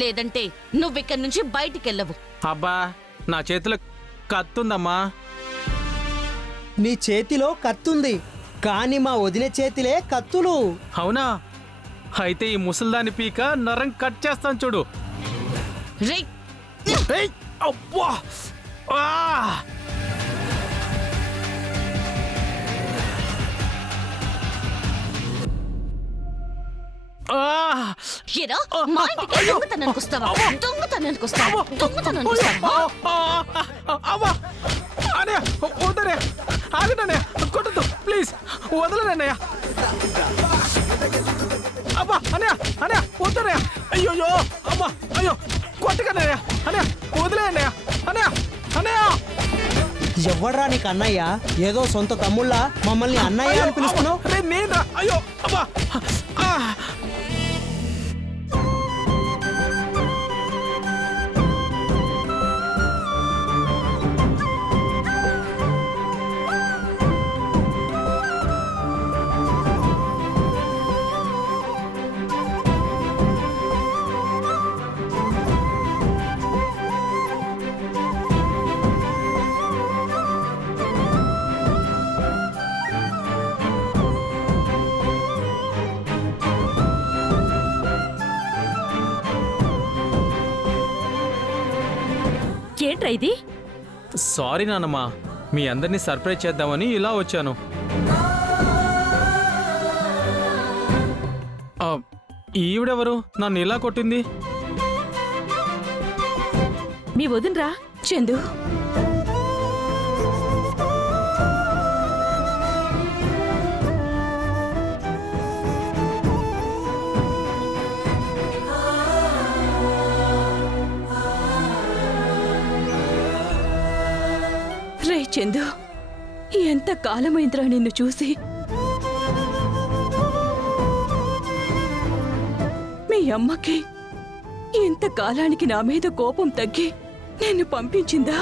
లేదంటే నువ్విక్కడి నుంచి బయటికెళ్ళవు. అబ్బా నా చేతిలో కత్తుందమ్మా. నీ చేతిలో కత్తుంది, కానీ మా వదిన చేతిలే కత్తులు. అవునా? అయితే ఈ ముసల్దాని పీక నరం కట్ చేస్తాను చూడు. రేయ్, ఏయ్! అబ్బా! ఆ! ఆ! ఏరా, మా ఇంటికి దొంగతనానికి వస్తావా? దొంగతనానికి వస్తావా? దొంగతనానికి వస్తావా? అమ్మా! అన్నయ్య వద్దనే, ఆగననే, కొట్టద్దు ప్లీజ్, వదలనన్నయ్య. అబ్బా అన్నయ్య, అన్నయ్య వద్దనే, అయ్యో అమ్మా, అయ్యో కొట్టకన్నయ్య, అన్నయ్య వదిలేయన్నయ్య, అన్నయ్య అన్నయ్య. ఎవడ్రా నీకు అన్నయ్య? ఏదో సొంత తమ్ముళ్ళ మమ్మల్ని అన్నయ్య అని పిలుస్తున్నావు. నేనా? అయ్యో అబ్బా! ఏంట్రా ఇది? సారీ నాన్నమ్మా, మీ అందరినీ సర్ప్రైజ్ చేద్దామని ఇలా వచ్చాను. ఈవిడెవరు నన్ను ఇలా కొట్టింది? మీ వదినరా చందు. రే చందు, ఎంత కాలమైందిరా నిన్ను చూసి. మీ అమ్మకి ఎంత కాలానికి నా మీద కోపం తగ్గి నిన్ను పంపించిందా?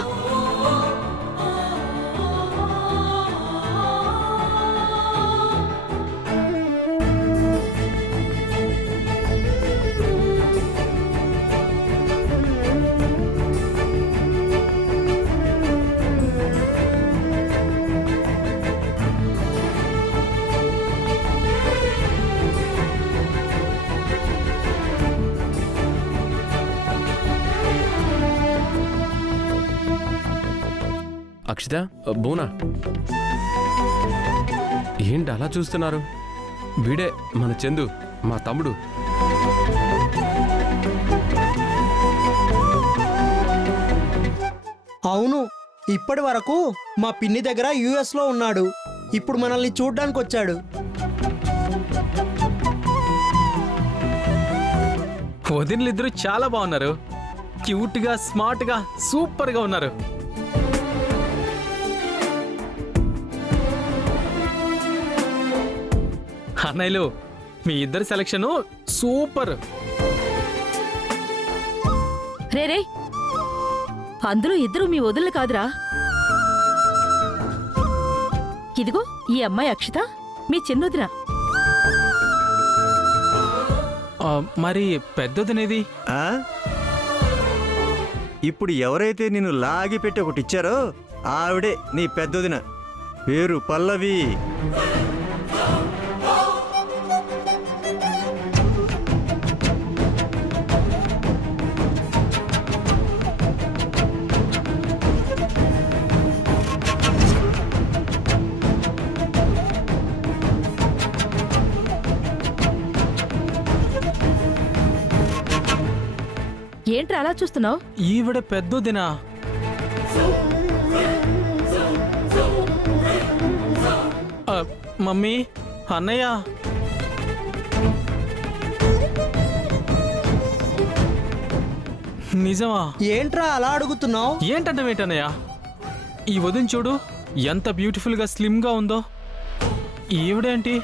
అక్షిత, బోనా, ఏంటి అలా చూస్తున్నారు? వీడే మన చందు, మా తమ్ముడు. అవును, ఇప్పటి వరకు మా పిన్ని దగ్గర US లో ఉన్నాడు. ఇప్పుడు మనల్ని చూడ్డానికి వచ్చాడు. వదినలిద్దరూ చాలా బాగున్నారు. క్యూట్ గా, స్మార్ట్ గా, సూపర్ గా ఉన్నారు. అన్నయ్యలు, మీ ఇద్దరి సెలక్షన్ సూపర్. రే, అందులో ఇద్దరు మీ వదులు కాదురా. ఇదిగో ఈ అమ్మాయి అక్షిత, మీ చిన్నొదిన. మరి పెద్దదినేది? ఇప్పుడు ఎవరైతే నిన్ను లాగి పెట్టి ఒకటి ఇచ్చారో ఆవిడే నీ పెద్దదిన. పేరు పల్లవి. ఏంట్రా అలా చూస్తున్నావు? ఈవిడ పెద్దదినా? మమ్మీ, అన్నయ్య. నిజమా? ఏంట్రా అలా అడుగుతున్నావు? ఏంటన్నయ్య? ఈ వదిన చూడు ఎంత బ్యూటిఫుల్ గా స్లిమ్ గా ఉందో. ఈవిడేంటి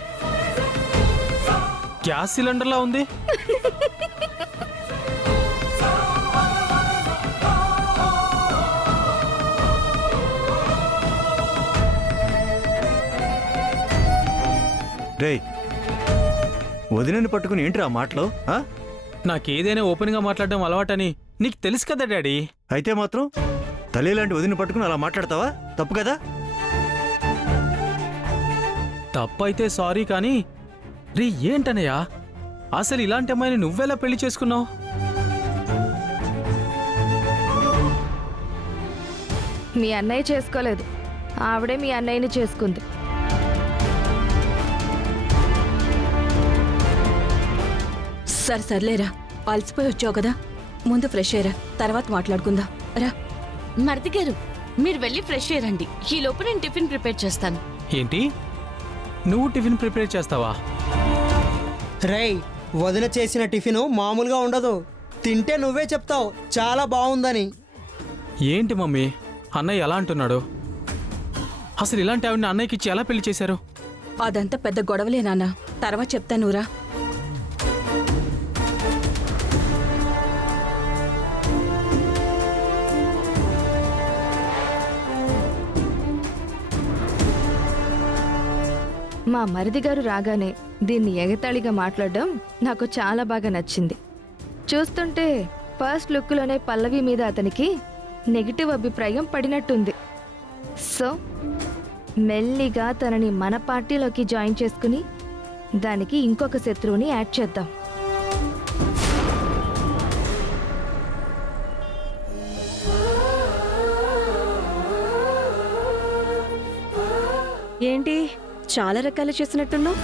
గ్యాస్ సిలిండర్ లా ఉంది? రేయ్, వదినని పట్టుకుని ఏంట్రా మాటలు? నాకేదైనా ఓపెన్గా మాట్లాడడం అలవాటని నీకు తెలుసు కదా డాడీ. అయితే మాత్రం తల్లి లాంటి వదిన పట్టుకుని అలా మాట్లాడతావా? తప్పు కదా. తప్పైతే సారీ కానీ రీ ఏంటనయ్యా, అసలు ఇలాంటి అమ్మాయిని నువ్వెలా పెళ్లి చేసుకున్నావు? మీ అన్నయ్య చేసుకోలేదు, ఆవిడే మీ అన్నయ్యని చేసుకుంది. సర్లేరా, అలసిపోయి వచ్చావు కదా, ముందు ఫ్రెష్ అయ్యరా, తర్వాత మాట్లాడుకుందాం రా. మరిది గారు, మీరు వెళ్ళి ఫ్రెష్ అయ్యారండి. ఈ లోపు నేను టిఫిన్ ప్రిపేర్ చేస్తాను. ఏంటి, నువ్వు టిఫిన్ ప్రిపేర్ చేస్తావా? రేయ్, వదిన చేసిన టిఫిన్ మామూలుగా ఉండదు. తింటే నువ్వే చెప్తావు చాలా బాగుందని. ఏంటి మమ్మీ, అన్నయ్య ఎలా అంటున్నాడు? అసలు ఇలాంటి ఆవిడని అన్నయ్యకి ఇచ్చి ఎలా పెళ్లి చేశారు? అదంతా పెద్ద గొడవలే నాన్న, తర్వాత చెప్తానురా. మా మరిది గారు రాగానే దీన్ని ఎగతాళిగా మాట్లాడడం నాకు చాలా బాగా నచ్చింది. చూస్తుంటే ఫస్ట్ లుక్లోనే పల్లవి మీద అతనికి నెగిటివ్ అభిప్రాయం పడినట్టుంది. సో మెల్లిగా తనని మన పార్టీలోకి జాయిన్ చేసుకుని దానికి ఇంకొక శత్రువుని యాడ్ చేద్దాం. ఏంటి చాలా రకాలు చేసినట్టున్నావు?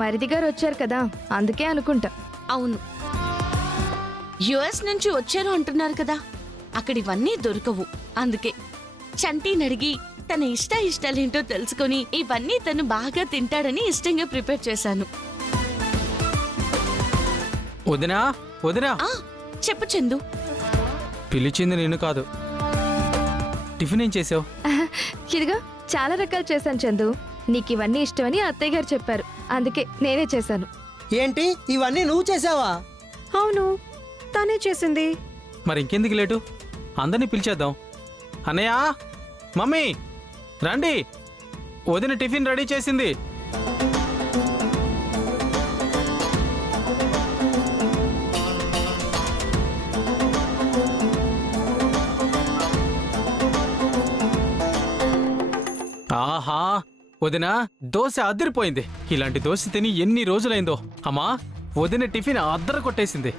మరిది గారు వచ్చారు కదా, అందుకే అనుకుంటా. అవును, యుఎస్ నుంచి వచ్చారు అంటున్నారు కదా, అక్కడ ఇవన్నీ దొరకవు. అందుకే చంటీని అడిగి తన ఇష్టాలేంటో తెలుసుకొని ఇవన్నీ తను బాగా తింటాడని ఇష్టంగా ప్రిపేర్ చేశాను. వదినా, వదినా, ఆ చెప్పు చందు. పిలిచింది నిన్ను కాదు. టిఫిన్ ఏం చేసావు? ఇదిగా చాలా రకాలు చేశాను చందు. నీకు ఇవన్నీ ఇష్టమని అత్తయ్య గారు చెప్పారు, అందుకే నేనే చేశాను. ఏంటి, ఇవన్నీ నువ్వు చేసావా? అవును, తనే చేసింది. మరి ఇంకెందుకు లేటు, అందరినీ పిలిచేద్దాం. అన్నయ్య, మమ్మీ రండి, వదిన టిఫిన్ రెడీ చేసింది. ఆహా, వదిన దోశ అదిరిపోయింది. ఇలాంటి దోశ తిని ఎన్ని రోజులైందో. అమ్మా, వదిన టిఫిన్ అద్దర కొట్టేసింది.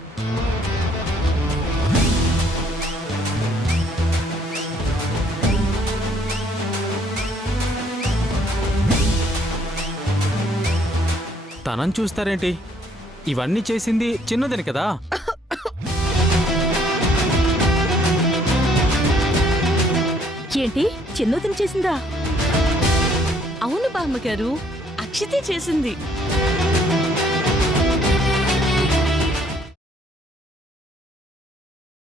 తనని చూస్తారేంటి, ఇవన్నీ చేసింది చిన్నదని కదా. ఏంటి, చిన్నదిని చేసిందా? అవును బామ్మగారు, అక్షితే చేసింది.